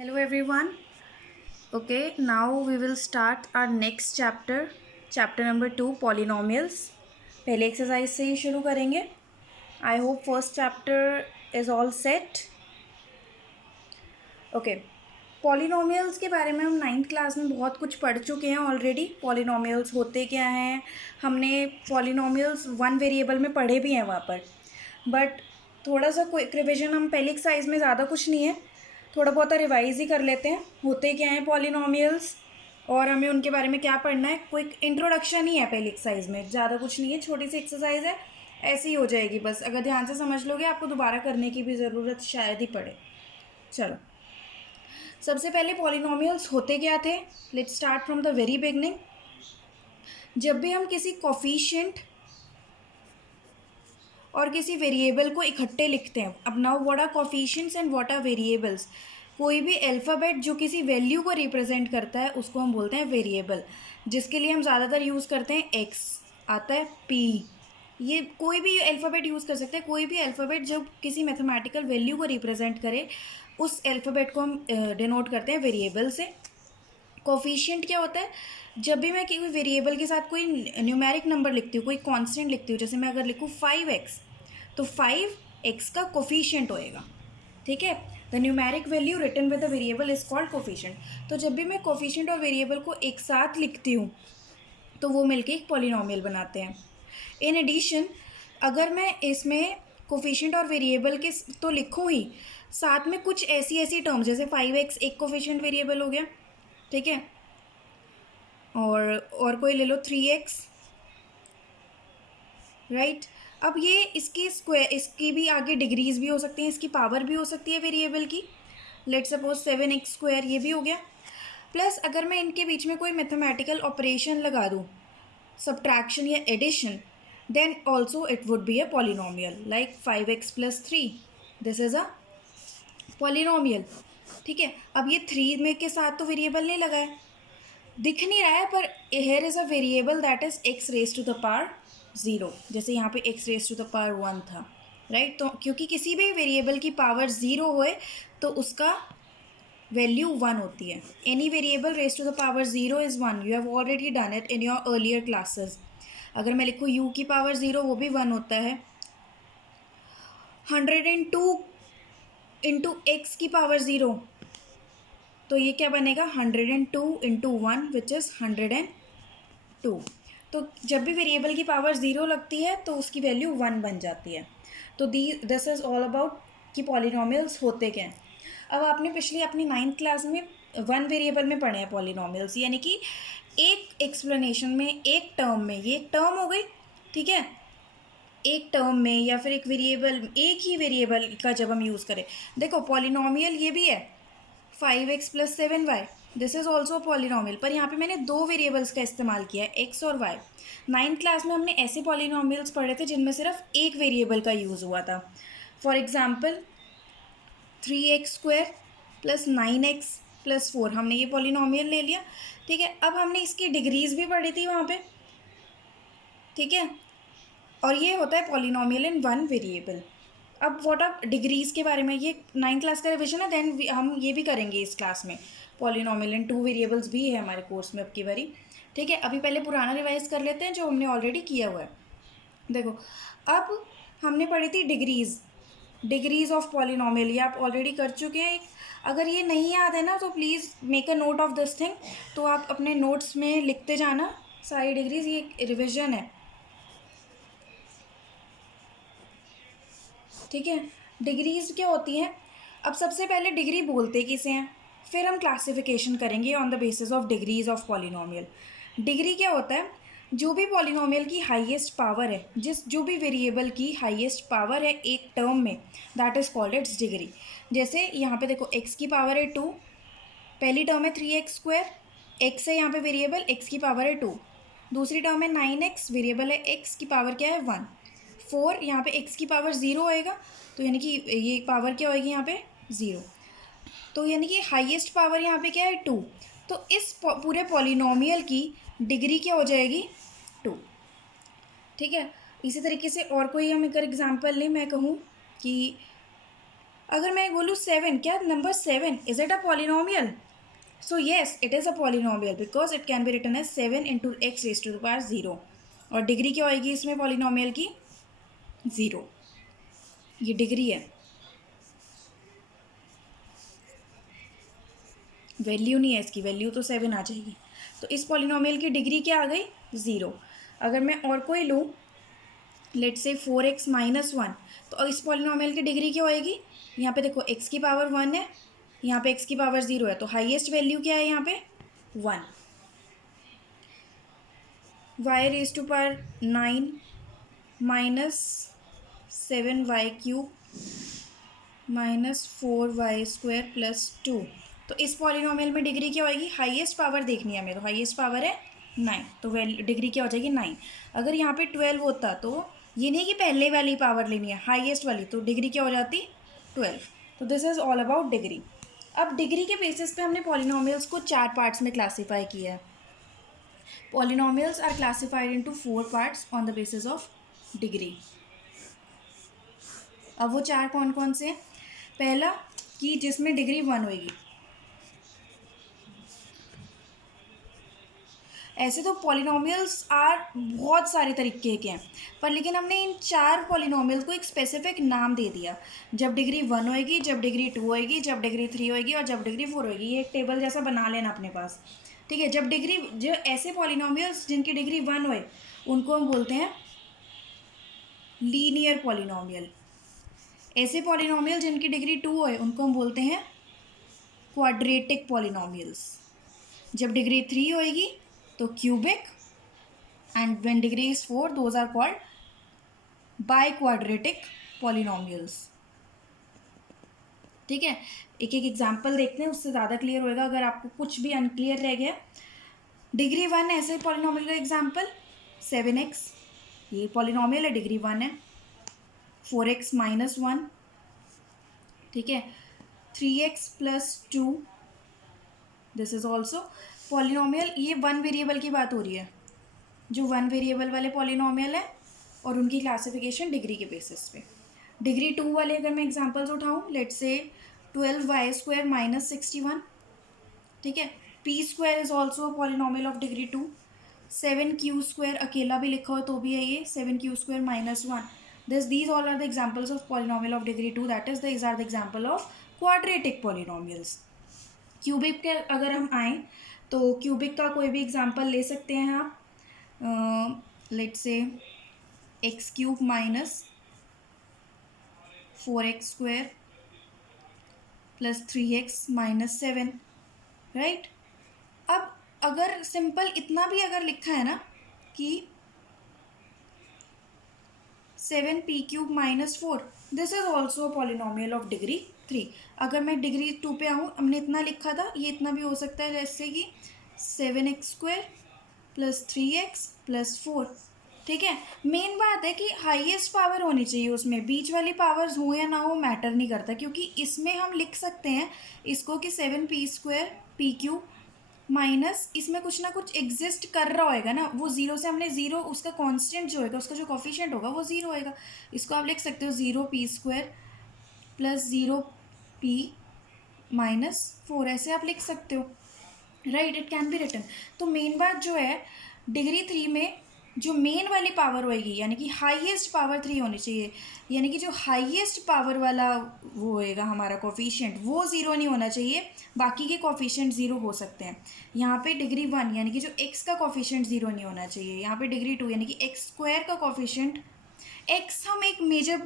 Hello everyone. Okay, now we will start our next chapter, chapter number 2, polynomials. पहले exercise से ही शुरू करेंगे. I hope first chapter is all set. Okay, polynomials के बारे में हम नाइन्थ क्लास में बहुत कुछ पढ़ चुके हैं ऑलरेडी. पॉलिनोमियल्स होते क्या हैं, हमने पॉलिनोमियल्स वन वेरिएबल में पढ़े भी हैं वहाँ पर. बट थोड़ा सा क्विक रिविजन, हम पहले एक्सरसाइज में ज़्यादा कुछ नहीं है, थोड़ा बहुत रिवाइज ही कर लेते हैं. होते क्या हैं पॉलिनोमियल्स और हमें उनके बारे में क्या पढ़ना है. क्विक इंट्रोडक्शन ही है पहली एक्सरसाइज में, ज़्यादा कुछ नहीं है, छोटी सी एक्सरसाइज है, ऐसी ही हो जाएगी बस. अगर ध्यान से समझ लोगे आपको दोबारा करने की भी ज़रूरत शायद ही पड़े. चलो, सबसे पहले पॉलिनोमियल्स होते क्या थे. Let's start from the very beginning. जब भी हम किसी कोफिशिएंट और किसी वेरिएबल को इकट्ठे लिखते हैं. अब now what are coefficients and what are variables. कोई भी अल्फ़ाबेट जो किसी वैल्यू को रिप्रेजेंट करता है उसको हम बोलते हैं वेरिएबल. जिसके लिए हम ज़्यादातर यूज़ करते हैं एक्स, आता है पी. ये कोई भी अल्फ़ाबेट यूज़ कर सकते हैं. कोई भी अल्फ़ाबेट जब किसी मैथमेटिकल वैल्यू को रिप्रेजेंट करे उस अल्फ़ाबेट को हम डिनोट करते हैं वेरिएबल से. कोफिशिएंट क्या होता है, जब भी मैं कोई वेरिएबल के साथ कोई न्यूमेरिक नंबर लिखती हूँ, कोई कांस्टेंट लिखती हूँ, जैसे मैं अगर लिखूँ 5x, तो 5x का कोफिशिएंट होएगा. ठीक है, the numeric value written with the variable is called coefficient. तो जब भी मैं कोफिशिएंट और वेरिएबल को एक साथ लिखती हूँ तो वो मिलके एक पॉलिनोमियल बनाते हैं. इन एडिशन, अगर मैं इसमें कोफिशिएंट और वेरिएबल के तो लिखूँ ही, साथ में कुछ ऐसी ऐसी टर्म्स, जैसे 5x एक कोफिशिएंट वेरिएबल हो गया, ठीक है, और कोई ले लो 3x, राइट. अब ये इसकी स्क्वायर, इसकी भी आगे डिग्रीज भी हो सकती हैं, इसकी पावर भी हो सकती है वेरिएबल की. लेट सपोज 7x², ये भी हो गया. प्लस अगर मैं इनके बीच में कोई मैथमेटिकल ऑपरेशन लगा दूँ, सब्ट्रैक्शन या addition, then also it would be a polynomial. Like 5x+3, this is a polynomial. ठीक है, अब ये 3 में के साथ तो वेरिएबल नहीं लगा है, दिख नहीं रहा है, पर here is a variable that is x raise to the power 0. जैसे यहाँ पे x raise to the power 1 था, राइट. तो क्योंकि किसी भी वेरिएबल की पावर 0 होए तो उसका वैल्यू 1 होती है. Any variable raise to the power 0 is 1. You have already done it in your earlier classes. अगर मैं लिखूँ u की पावर 0, वो भी 1 होता है. 102 इंटू एक्स की पावर 0, तो ये क्या बनेगा, 102 इंटू 1 विच इज़ 102. तो जब भी वेरिएबल की पावर 0 लगती है तो उसकी वैल्यू 1 बन जाती है. तो दिस इज़ ऑल अबाउट कि पॉलिनोमियल्स होते क्या हैं. अब आपने पिछली अपनी नाइन्थ क्लास में वन वेरिएबल में पढ़े हैं पॉलिनोमियल्स, यानी कि एक एक्सप्लेनेशन में, एक टर्म में, ये एक टर्म हो गई, ठीक है, एक टर्म में या फिर एक वेरिएबल, एक ही वेरिएबल का जब हम यूज़ करें. देखो पॉलिनोमियल ये भी है, 5x+7y, this is also polynomial. पर यहाँ पे मैंने दो वेरिएबल्स का इस्तेमाल किया है, x और y. नाइन्थ क्लास में हमने ऐसे पॉलिनोमियल्स पढ़े थे जिनमें सिर्फ एक वेरिएबल का यूज़ हुआ था. For example 3x² plus 9x+4, हमने ये पॉलिनोमियल ले लिया. ठीक है, अब हमने इसकी डिग्रीज भी पढ़ी थी वहाँ पे, ठीक है, और ये होता है पॉलिनोमियल इन वन वेरिएबल. अब व्हाट आर डिग्रीज़ के बारे में, ये नाइन्थ क्लास का रिविजन है, देन हम ये भी करेंगे इस क्लास में. पॉलिनोमियल इन टू वेरिएबल्स भी है हमारे कोर्स में अब की बारी. ठीक है, अभी पहले पुराना रिवाइज कर लेते हैं जो हमने ऑलरेडी किया हुआ है. देखो, अब हमने पढ़ी थी डिग्रीज़ ऑफ पॉलिनोमियल, ये आप ऑलरेडी कर चुके हैं. अगर ये नहीं याद है ना तो please make a note of this thing. तो आप अपने नोट्स में लिखते जाना सारी डिग्रीज़, ये रिविजन है. ठीक है, डिग्रीज क्या होती हैं. अब सबसे पहले डिग्री बोलते किसे हैं, फिर हम क्लासिफिकेशन करेंगे on the basis of degrees of polynomial. Degree क्या होता है, जो भी पॉलिनोमियल की हाईएस्ट पावर है, जो भी वेरिएबल की हाईएस्ट पावर है एक टर्म में, that is called its degree. जैसे यहाँ पे देखो, x की पावर है 2, पहली टर्म है 3x², x है यहाँ पे वेरिएबल, x की पावर है 2. दूसरी टर्म है 9x, वेरिएबल है x की पावर क्या है 1. 4, यहाँ पे x की पावर 0 होएगा, तो यानी कि ये पावर क्या होएगी यहाँ पे 0. तो यानी कि हाईएस्ट पावर यहाँ पे क्या है 2. तो इस पूरे पॉलिनोमियल की डिग्री क्या हो जाएगी 2. ठीक है, इसी तरीके से और कोई हम अगर एग्जांपल लें, मैं कहूँ कि अगर मैं बोलूँ 7, क्या number 7 is it a polynomial? So yes, it is a polynomial because it can be written as 7 into x raise to the power 0। और डिग्री क्या होएगी इसमें पॉलिनोमियल की? 0। ये डिग्री है, वैल्यू नहीं है इसकी, वैल्यू तो 7 आ जाएगी। तो इस पॉलिनोमियल की डिग्री क्या आ गई? 0। अगर मैं और कोई लूँ, लेट से 4x माइनस 1, तो इस पॉलिनोमियल की डिग्री क्या होएगी? यहाँ पे देखो x की पावर 1 है, यहाँ पे x की पावर 0 है, तो हाईएस्ट वैल्यू क्या है यहाँ पे? 1। y raise to power 9 minus 7y³ minus 4y² plus 2। तो इस पॉलिनोमियल में डिग्री क्या होएगी? हाईएस्ट पावर देखनी है हमें, तो हाईएस्ट पावर है 9, तो वैल्यू डिग्री क्या हो जाएगी? 9। अगर यहाँ पे 12 होता तो ये नहीं कि पहले वाली पावर लेनी है, हाईएस्ट वाली, तो डिग्री क्या हो जाती? 12। तो this is all about degree. अब डिग्री के बेसिस पे हमने पॉलिनोमियल्स को 4 पार्ट्स में क्लासीफाई किया है। Polynomials are classified into 4 parts on the basis of degree. अब वो 4 कौन कौन से हैं? पहला कि जिसमें डिग्री 1 होगी। ऐसे तो पॉलिनोमियल्स आर बहुत सारे तरीके के हैं, पर लेकिन हमने इन 4 पॉलिनोमियल्स को एक स्पेसिफिक नाम दे दिया। जब डिग्री 1 होएगी, जब डिग्री 2 होएगी, जब डिग्री 3 होएगी और जब डिग्री 4 होएगी। ये एक टेबल जैसा बना लेना अपने पास, ठीक है। जो ऐसे पॉलिनोमियल्स जिनकी डिग्री 1 होए उनको हम बोलते हैं लीनियर पॉलिनोमियल। ऐसे पॉलिनोमियल जिनकी डिग्री 2 होए उनको हम बोलते हैं क्वाड्रेटिक पॉलिनोमियल्स। जब डिग्री 3 होएगी तो cubic, and when degree is 4 those are called biquadratic polynomials. ठीक है, एक एक एग्जाम्पल देखते हैं, उससे ज़्यादा क्लियर होएगा अगर आपको कुछ भी अनक्लियर रह गया। डिग्री 1 ऐसे पॉलिनोमियल का एग्जाम्पल 7x, ये पॉलिनोमियल है, डिग्री 1 है। 4x माइनस 1, ठीक है। 3x plus 2, this is also polynomial. ये 1 वेरिएबल की बात हो रही है, जो 1 वेरिएबल वाले पॉलिनोमियल है और उनकी क्लासिफिकेशन डिग्री के बेसिस पे। डिग्री 2 वाले अगर मैं एग्जांपल्स उठाऊं, लेट से 12y² माइनस 61, ठीक है। p² is also polynomial of degree 2। 7q² अकेला भी लिखा हो तो भी है ये 7q² minus 1। these all are the examples of polynomial of degree 2, that is these are the example of quadratic polynomials। Cubic के अगर हम आए तो क्यूबिक का कोई भी एग्जांपल ले सकते हैं आप। लेट से x³ minus 4x² plus 3x minus 7, right. अब अगर सिंपल इतना भी अगर लिखा है ना कि 7p³ minus 4, this is also polynomial of degree 3। अगर मैं डिग्री 2 पे आऊँ, हमने इतना लिखा था, ये इतना भी हो सकता है जैसे कि 7x² प्लस 3x प्लस 4, ठीक है। मेन बात है कि हाईएस्ट पावर होनी चाहिए उसमें, बीच वाली पावर्स हो या ना हो मैटर नहीं करता, क्योंकि इसमें हम लिख सकते हैं इसको कि 7p² p³ माइनस इसमें कुछ ना कुछ एग्जिस्ट कर रहा होएगा ना, वो जीरो से हमने जीरो, उसका कांस्टेंट जो होएगा, उसका जो कोफिशिएंट होगा वो जीरो होएगा। इसको आप लिख सकते हो 0p² प्लस 0p माइनस 4, ऐसे आप लिख सकते हो, right. It can be written. तो मेन बात जो है डिग्री 3 में जो मेन वाली पावर होएगी, यानी कि हाईएस्ट पावर 3 होनी चाहिए, यानी कि जो हाईएस्ट पावर वाला वो होएगा हमारा कोफिशिएंट, वो ज़ीरो नहीं होना चाहिए, बाकी के कोफिशिएंट ज़ीरो हो सकते हैं। यहाँ पे डिग्री 1 यानी कि जो x का कोफिशिएंट ज़ीरो नहीं होना चाहिए। यहाँ पे डिग्री 2 यानी कि x² का कोफिशिएंट, x हम एक मेजर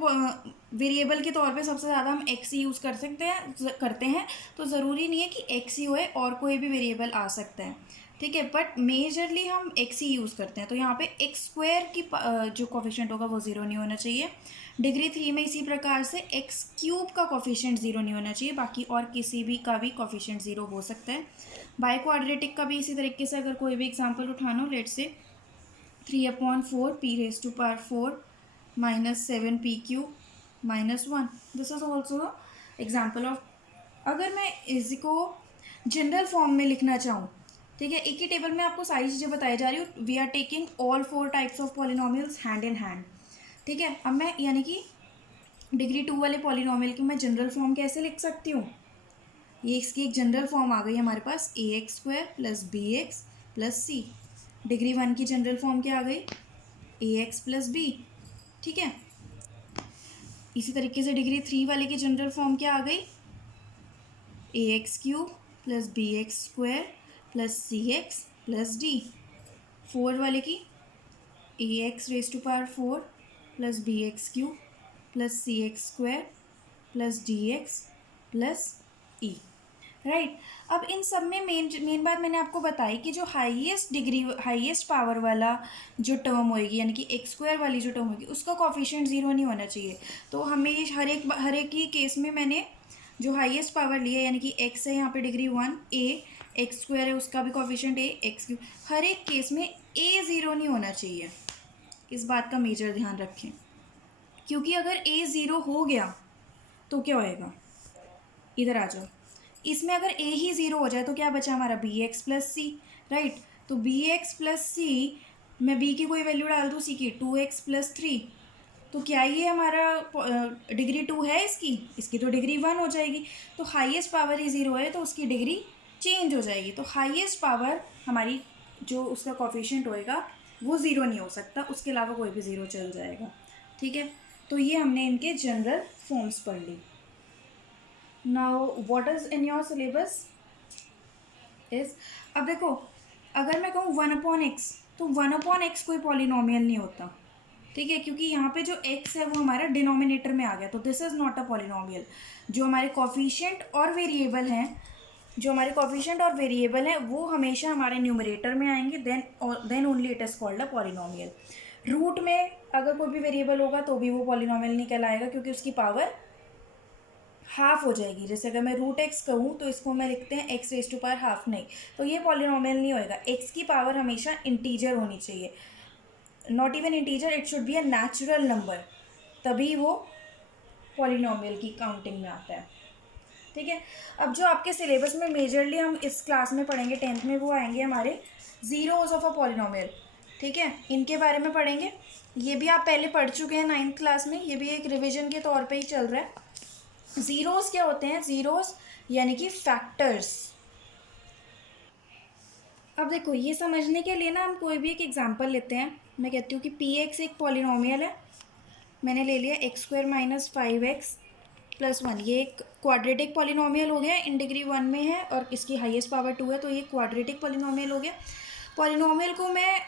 वेरिएबल के तौर पे सबसे ज़्यादा हम x ही यूज़ करते हैं, तो ज़रूरी नहीं है कि x ही होए, और कोई भी वेरिएबल आ सकता है, ठीक है। बट मेजरली हम x ही यूज़ करते हैं, तो यहाँ पे x² की जो कोफिशिएंट होगा वो ज़ीरो नहीं होना चाहिए। डिग्री 3 में इसी प्रकार से x³ का कोफिशिएंट ज़ीरो नहीं होना चाहिए, बाकी और किसी भी का भी कोफिशिएंट ज़ीरो हो सकता है। बाई क्वाड्रेटिक का भी इसी तरीके से अगर कोई भी एग्जाम्पल उठाना हो, लेट से 3/4 p⁴ minus 7p³ minus 1, this is also example of. अगर मैं इसको जनरल फॉर्म में लिखना चाहूँ, ठीक है, एक ही टेबल में आपको सारी चीज़ें बताई जा रही हूँ। We are taking all 4 types of polynomials hand in hand, ठीक है। अब मैं यानी कि डिग्री 2 वाले पॉलिनोमियल की मैं जनरल फॉर्म कैसे लिख सकती हूँ? ये इसकी एक जनरल फॉर्म आ गई हमारे पास, a x square plus b x plus c. Degree 1 की जनरल फॉर्म क्या आ गई? A x plus b. ठीक है, इसी तरीके से डिग्री 3 वाले की जनरल फॉर्म क्या आ गई? A x cube plus b x square plus c x plus d. 4 वाले की a x raise to power 4 plus b x cube plus c x square plus d x plus e. Right, अब इन सब में main बात मैंने आपको बताई कि जो हाईएस्ट पावर वाला जो टर्म होएगी, यानी कि एक्स स्क्वायर वाली जो टर्म होगी, उसका कॉफिशिएंट ज़ीरो नहीं होना चाहिए। तो हमें ये हर एक ही केस में मैंने जो हाईएस्ट पावर ली है, यानी कि एक्स है यहाँ पे डिग्री 1, ए एक्स स्क्वायर है उसका भी कॉफिशिएंट ए एक्स क्यूब, हर एक केस में ए ज़ीरो नहीं होना चाहिए। इस बात का मेजर ध्यान रखें, क्योंकि अगर ए ज़ीरो हो गया तो क्या होएगा? इधर आ जाओ, इसमें अगर ए ही ज़ीरो हो जाए तो क्या बचा हमारा? बी एक्स प्लस सी। राइट, तो बी एक्स प्लस सी, मैं बी की कोई वैल्यू डाल दूँ, सी की 2x प्लस 3, तो क्या ये हमारा डिग्री 2 है? इसकी तो डिग्री 1 हो जाएगी। तो हाईएस्ट पावर ही ज़ीरो है तो उसकी डिग्री चेंज हो जाएगी। तो हाईएस्ट पावर हमारी जो उसका कॉफिशिएंट होएगा वो ज़ीरो नहीं हो सकता, उसके अलावा कोई भी ज़ीरो चल जाएगा। ठीक है, तो ये हमने इनके जनरल फॉर्म्स पढ़ ली। Now what is in your syllabus is, अब देखो, अगर मैं कहूँ 1/x, तो 1/x कोई पॉलिनोमियल नहीं होता। ठीक है, क्योंकि यहाँ पे जो x है वो हमारा डिनोमिनेटर में आ गया, तो this is not a polynomial. जो हमारे कॉफिशिएंट और वेरिएबल हैं वो हमेशा हमारे न्यूमरेटर में आएंगे, then only it is called a polynomial. Root में अगर कोई भी वेरिएबल होगा तो भी वो पॉलिनोमियल नहीं कहलाएगा, क्योंकि उसकी पावर हाफ हो जाएगी। जैसे अगर मैं रूट एक्स कहूँ तो इसको मैं लिखते हैं x raise to power half, नहीं, तो ये पॉलिनोमियल नहीं होएगा। एक्स की पावर हमेशा इंटीजर होनी चाहिए, not even integer, it should be a natural number, तभी वो पॉलिनोमियल की काउंटिंग में आता है। ठीक है, अब जो आपके सिलेबस में मेजरली हम इस क्लास में पढ़ेंगे 10th में, वो आएंगे हमारे ज़ीरोज़ ऑफ अ पॉलिनोमियल। ठीक है, इनके बारे में पढ़ेंगे। ये भी आप पहले पढ़ चुके हैं 9th क्लास में, ये भी एक रिविजन के तौर पे ही चल रहा है। ज़ीरोज़ क्या होते हैं? ज़ीरोज़ यानी कि फैक्टर्स। अब देखो, ये समझने के लिए ना हम कोई भी एक एग्जांपल लेते हैं। मैं कहती हूँ कि पी एक्स एक पॉलिनोमियल है, मैंने ले लिया x square minus 5x plus 1, ये एक क्वाड्रेटिक पॉलिनोमियल हो गया, इन डिग्री 1 में है और इसकी हाईएस्ट पावर 2 है, तो ये क्वाड्रेटिक पॉलिनोमियल हो गया। पॉलिनोमियल को मैं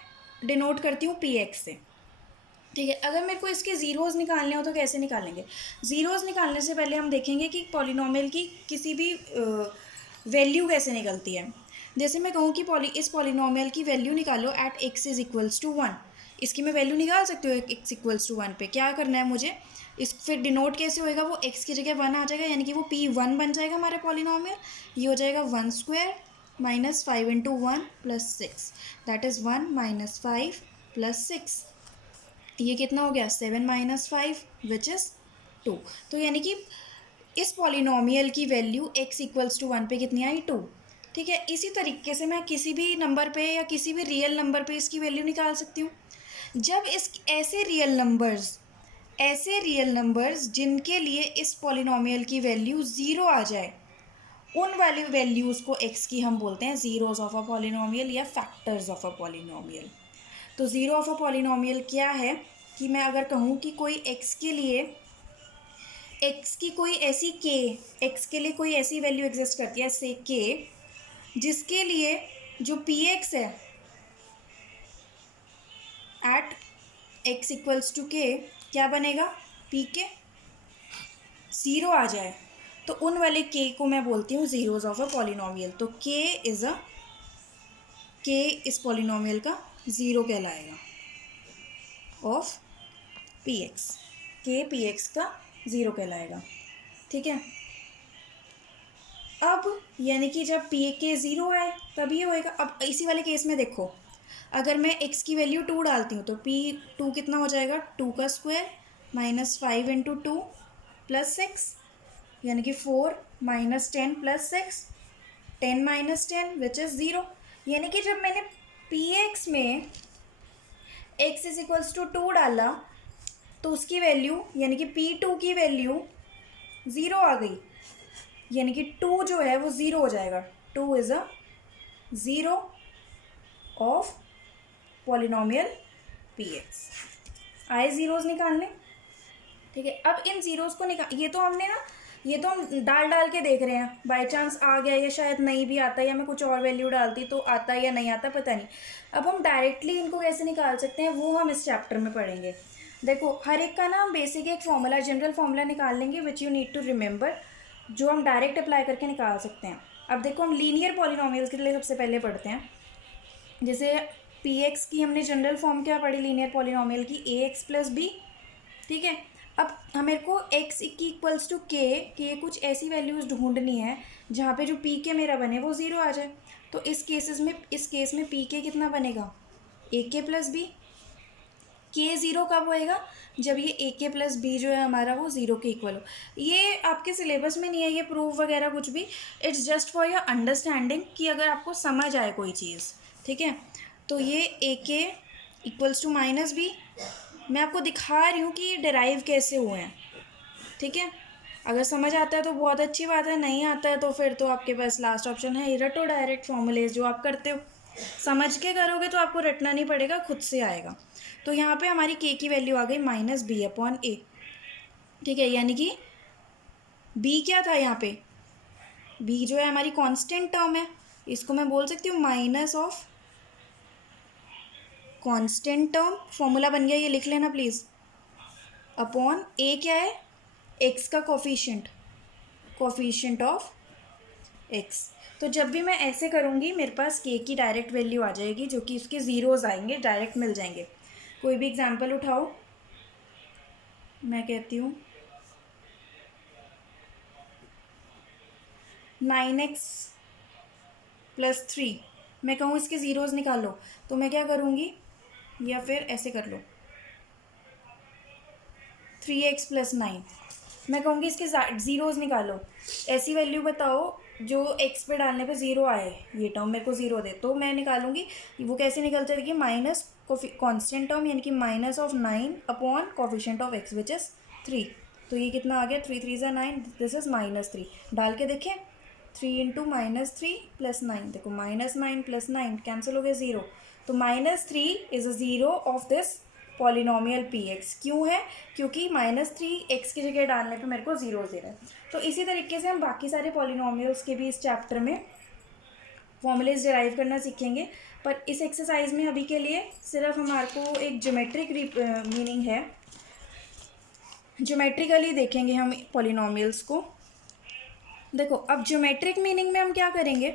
डिनोट करती हूँ पी एक्स से। ठीक है, अगर मेरे को इसके ज़ीरोज़ निकालने हो तो कैसे निकालेंगे? ज़ीरोज़ निकालने से पहले हम देखेंगे कि पॉलिनोमियल की किसी भी वैल्यू कैसे निकलती है। जैसे मैं कहूँ कि इस पॉलिनोमियल की वैल्यू निकालो at x is equals to 1, इसकी मैं वैल्यू निकाल सकती हूँ x इक्वल्स टू 1 पे। क्या करना है मुझे? इस फिर डिनोट कैसे होएगा? वो x की जगह 1 आ जाएगा, यानी कि वो p1 बन जाएगा हमारा पॉलिनोमियल। ये हो जाएगा 1 square minus 5 into 1 plus 6, that is 1 minus 5 plus 6। ये कितना हो गया? 7 माइनस 5 विच इज़ 2। तो यानी कि इस पॉलिनोमियल की वैल्यू x इक्वल्स टू 1 पे कितनी आई? 2। ठीक है, इसी तरीके से मैं किसी भी नंबर पे या किसी भी रियल नंबर पे इसकी वैल्यू निकाल सकती हूँ। जब इस ऐसे रियल नंबर्स जिनके लिए इस पॉलिनोमियल की वैल्यू ज़ीरो आ जाए, उन वाली वैल्यूज़ को x की हम बोलते हैं ज़ीरोज़ ऑफ अ पॉलिनोमियल या फैक्टर्स ऑफ अ पॉलिनोमियल। तो ज़ीरो ऑफ अ पॉलिनोमियल क्या है कि मैं अगर कहूँ कि कोई x के लिए x के लिए कोई ऐसी वैल्यू एग्जिस्ट करती है, से k, जिसके लिए जो px है at x equals to k क्या बनेगा? pk ज़ीरो आ जाए, तो उन वाले k को मैं बोलती हूँ ज़ीरोज़ ऑफ अ पॉलिनोमियल। तो k इस पॉलिनोमियल का ज़ीरो कहलाएगा ऑफ px, k px का ज़ीरो कहलाएगा। ठीक है, अब यानी कि जब पी के ज़ीरो आए तब ये होएगा। अब इसी वाले केस में देखो, अगर मैं x की वैल्यू 2 डालती हूँ तो p2 कितना हो जाएगा? 2 का स्क्वायर माइनस 5 इंटू 2 प्लस 6, यानी कि 4 minus 10 plus 6, 10 minus 10 which is 0। यानी कि जब मैंने px में x इज इक्वल्स टू 2 डाला तो उसकी वैल्यू यानी कि P2 की वैल्यू 0 आ गई, यानी कि 2 जो है वो 0 हो जाएगा। 2 is a zero of polynomial Px। आए ज़ीरोज़ निकालने, ठीक है। अब इन ज़ीरोज़ को निकाल, ये तो हमने ना, ये तो हम डाल डाल के देख रहे हैं, बाय चांस आ गया या शायद नहीं भी आता, या मैं कुछ और वैल्यू डालती तो आता या नहीं आता पता नहीं। अब हम डायरेक्टली इनको कैसे निकाल सकते हैं वो हम इस चैप्टर में पढ़ेंगे। देखो हर एक का ना हम बेसिक एक फॉर्मूला, जनरल फॉर्मूला निकाल लेंगे which you need to remember, जो हम डायरेक्ट अप्लाई करके निकाल सकते हैं। अब देखो हम लीनियर पॉलिनोमियल्स के लिए सबसे पहले पढ़ते हैं। जैसे Px की हमने जनरल फॉर्म क्या पढ़ी लीनियर पॉलिनोमियल की, Ax प्लस बी, ठीक है। अब मेरे को x की इक्वल्स टू के कुछ ऐसी वैल्यूज़ ढूंढनी है जहाँ पे जो पी के मेरा बने वो ज़ीरो आ जाए। तो इस केस में पी के कितना बनेगा, ए के प्लस बी। के ज़ीरो कब होएगा, जब ये ए के प्लस बी जो है हमारा वो ज़ीरो के इक्वल हो। ये आपके सिलेबस में नहीं है ये प्रूफ वगैरह कुछ भी, it's just for your understanding कि अगर आपको समझ आए कोई चीज़, ठीक है। तो ये ए के इक्वल्स टू माइनस बी, मैं आपको दिखा रही हूँ कि डिराइव कैसे हुए हैं, ठीक है। अगर समझ आता है तो बहुत अच्छी बात है, नहीं आता है तो फिर तो आपके पास लास्ट ऑप्शन है रटो डायरेक्ट फॉर्मूलेज जो आप करते हो। समझ के करोगे तो आपको रटना नहीं पड़ेगा, खुद से आएगा। तो यहाँ पे हमारी के की वैल्यू आ गई माइनस बी अपॉन ए, ठीक है। यानी कि बी क्या था यहाँ पे, बी जो है हमारी कांस्टेंट टर्म है, इसको मैं बोल सकती हूँ minus of constant term, formula बन गया, ये लिख लेना प्लीज़। अपॉन ए क्या है, एक्स का कोफिशिएंट ऑफ एक्स। तो जब भी मैं ऐसे करूँगी मेरे पास के की डायरेक्ट वैल्यू आ जाएगी, जो कि उसके ज़ीरोज़ आएंगे, डायरेक्ट मिल जाएंगे। कोई भी एग्जांपल उठाओ, मैं कहती हूँ 9x प्लस 3, मैं कहूँ इसके ज़ीरोज़ निकालो, तो मैं क्या करूँगी, या फिर ऐसे कर लो 3x प्लस 9, मैं कहूँगी इसके ज़ीरोज़ निकालो। ऐसी वैल्यू बताओ जो x पे डालने पे ज़ीरो आए, ये टर्म मेरे को ज़ीरो दे, तो मैं निकालूंगी। वो कैसे निकलता है, देखिए माइनस कॉन्स्टेंट टर्म यानी कि minus of 9 upon coefficient of x which is 3। तो ये कितना आ गया, 3 3 ज़ा 9, दिस इज़ -3। डाल के देखें, 3 इंटू -3 प्लस 9, देखो -9 प्लस 9 कैंसिल हो गया, ज़ीरो। तो -3 is a zero of this polynomial Px। क्यों है, क्योंकि -3 x की जगह डालने पे मेरे को ज़ीरो दे रहा है। तो इसी तरीके से हम बाकी सारे पॉलिनोमियल्स के भी इस चैप्टर में फॉर्मूलेज डिराइव करना सीखेंगे। पर इस एक्सरसाइज में अभी के लिए सिर्फ हमारे को एक ज्योमेट्रिक मीनिंग है, ज्योमेट्रिकली देखेंगे हम पॉलिनोमियल्स को। देखो अब ज्योमेट्रिक मीनिंग में हम क्या करेंगे,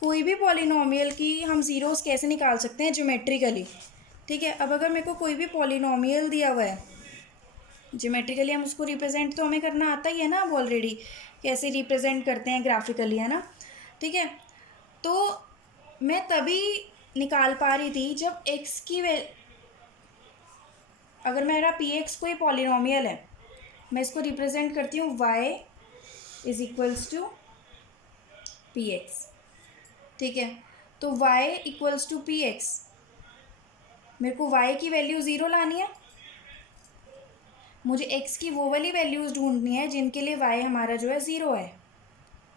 कोई भी पॉलिनोमियल की हम ज़ीरोज़ कैसे निकाल सकते हैं ज्योमेट्रिकली, ठीक है। अब अगर मेरे को कोई भी पॉलिनोमियल दिया हुआ है ज्योमेट्रिकली, हम उसको रिप्रेजेंट तो हमें करना आता ही है ना, अब ऑलरेडी कैसे रिप्रेजेंट करते हैं ग्राफिकली, है ना, ठीक है। तो मैं तभी निकाल पा रही थी जब x की अगर मेरा Px कोई पॉलिनोमियल है, मैं इसको रिप्रेजेंट करती हूँ y is equals to Px, ठीक है। तो y इक्वल्स टू Px, मेरे को y की वैल्यू ज़ीरो लानी है, मुझे x की वो वाली वैल्यूज़ ढूंढनी है जिनके लिए y हमारा जो है ज़ीरो है,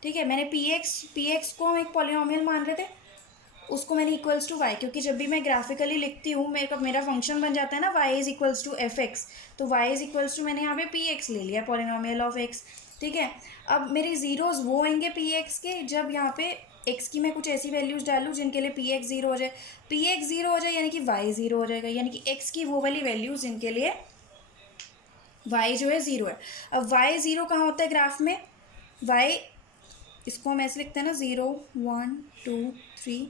ठीक है। मैंने Px को हम एक पॉलिनोमियल मान रहे थे, उसको मैंने इक्वल्स टू y, क्योंकि जब भी मैं ग्राफिकली लिखती हूँ मेरा फंक्शन बन जाता है ना y is equals to fx, तो y इज़ इक्वल्स टू मैंने यहाँ पे Px ले लिया, पॉलिनोमियल ऑफ x, ठीक है। अब मेरे ज़ीरोज़ वो होंगे Px के जब यहाँ पे x की मैं कुछ ऐसी वैल्यूज़ डालूँ जिनके लिए Px ज़ीरो हो जाए, Px ज़ीरो हो जाए यानी कि y ज़ीरो हो जाएगा, यानी कि x की वो वाली वैल्यूज़ जिनके लिए y जो है ज़ीरो है। अब y ज़ीरो कहाँ होता है ग्राफ में, y इसको हम ऐसे लिखते हैं ना, 0 1 2 3,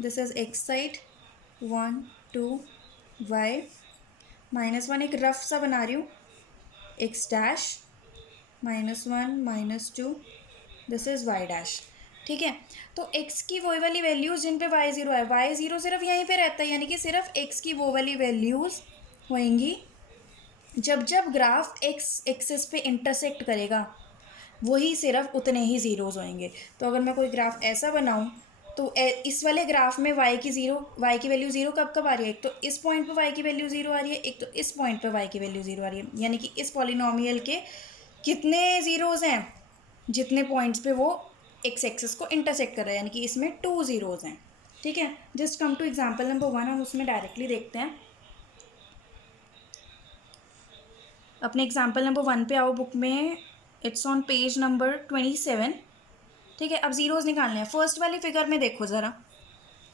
this is x side, 1 2 y -1 एक रफ सा बना रही हूँ, x dash -1 -2, this is y dash, ठीक है। तो x की वो वाली वैल्यूज़ जिन पे y ज़ीरो है, y ज़ीरो सिर्फ यहीं पे रहता है, यानी कि सिर्फ x की वो वाली वैल्यूज़ होंगी जब जब ग्राफ x एक्सिस पे इंटरसेक्ट करेगा, वही सिर्फ उतने ही ज़ीरोज़ होंगे। तो अगर मैं कोई ग्राफ ऐसा बनाऊँ तो इस वाले ग्राफ में y की वैल्यू ज़ीरो कब कब आ रही है? एक तो इस पॉइंट पे y की वैल्यू ज़ीरो आ रही है, एक तो इस पॉइंट पे y की वैल्यू ज़ीरो आ रही है, यानी कि इस पॉलिनोमियल के कितने ज़ीरोज़ हैं? जितने पॉइंट्स पे वो एक्स एक्सिस को इंटरसेक्ट कर रहा है, यानी कि इसमें 2 ज़ीरोज़ हैं। ठीक है, just come to example number 1, हम उसमें डायरेक्टली देखते हैं। अपने एग्जाम्पल नंबर 1 पे आओ बुक में, इट्स ऑन पेज नंबर 27। ठीक है, अब ज़ीरोज़ निकालने हैं। फर्स्ट वाली फिगर में देखो ज़रा,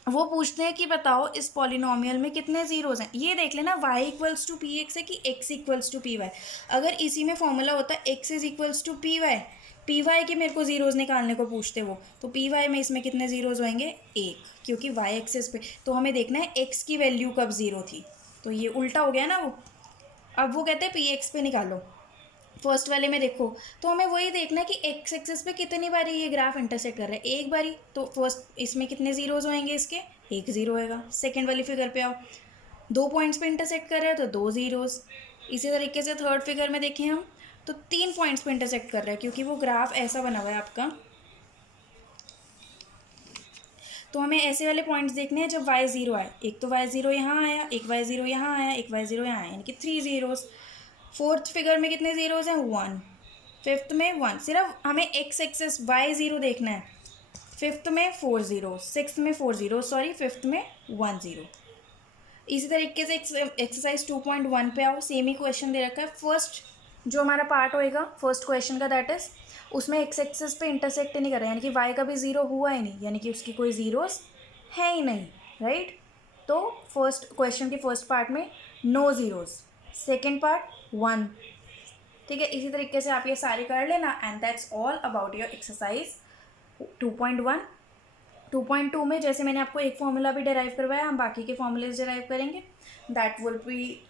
वो पूछते हैं कि बताओ इस पॉलिनोमियल में कितने ज़ीरोज़ हैं। ये देख लेना y equals to p x है कि x equals to p y. अगर इसी में फॉर्मूला होता है x is equals to p y के मेरे को ज़ीरोज़ निकालने को पूछते वो, तो पी वाई में इसमें कितने ज़ीरोज़ होंगे? एक, क्योंकि y एक्सिस पे तो हमें देखना है x की वैल्यू कब ज़ीरो थी, तो ये उल्टा हो गया ना वो। अब वो कहते हैं पी एक्स पे निकालो। फर्स्ट वाले में देखो, तो हमें वही देखना है कि एक्स एक्सिस पे कितनी बारी ये ग्राफ इंटरसेक्ट कर रहा है, एक बारी। तो फर्स्ट इसमें कितने जीरोज होंगे इसके? एक ज़ीरो होएगा। सेकंड वाली फिगर पे आओ, दो पॉइंट्स पे इंटरसेक्ट कर रहा है तो दो ज़ीरोज़। इसी तरीके से थर्ड फिगर में देखें हम, तो तीन पॉइंट्स पे इंटरसेक्ट कर रहा है, क्योंकि वो ग्राफ ऐसा बना हुआ है आपका। तो हमें ऐसे वाले पॉइंट्स देखने हैं जब y ज़ीरो आए। एक तो y ज़ीरो यहाँ आया, एक y ज़ीरो यहाँ आया, एक y ज़ीरो यहाँ आया, यानी कि थ्री ज़ीरोज़। फोर्थ फिगर में कितने ज़ीरोज़ हैं? वन। फिफ्थ में वन। सिर्फ हमें एक्स एक्सेस y ज़ीरो देखना है। फिफ्थ में फोर ज़ीरो, सिक्स्थ में फोर ज़ीरो, सॉरी फिफ्थ में वन ज़ीरो। इसी तरीके से एक्सरसाइज 2.1 पे आओ, सेम ही क्वेश्चन दे रखा है। फर्स्ट जो हमारा पार्ट होएगा फर्स्ट क्वेश्चन का, दैट इज उसमें एक्स एक्सिस पे इंटरसेक्ट नहीं कर रहा है, यानी कि वाई का भी ज़ीरो हुआ ही नहीं, यानी कि उसकी कोई ज़ीरोस है ही नहीं, राइट। तो फर्स्ट क्वेश्चन के फर्स्ट पार्ट में no zeros, second part one. ठीक है, इसी तरीके से आप ये सारे कर लेना, and that's all about your exercise 2.1। 2.2 में जैसे मैंने आपको एक फॉर्मूला भी डिराइव करवाया, हम बाकी के फॉर्मूलेज डिराइव करेंगे। दैट विल बी,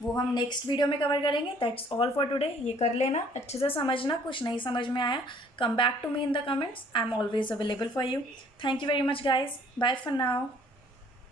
वो हम नेक्स्ट वीडियो में कवर करेंगे। That's all for today. ये कर लेना, अच्छे से समझना, कुछ नहीं समझ में आया come back to me in the comments, I am always available for you. Thank you very much guys, bye for now.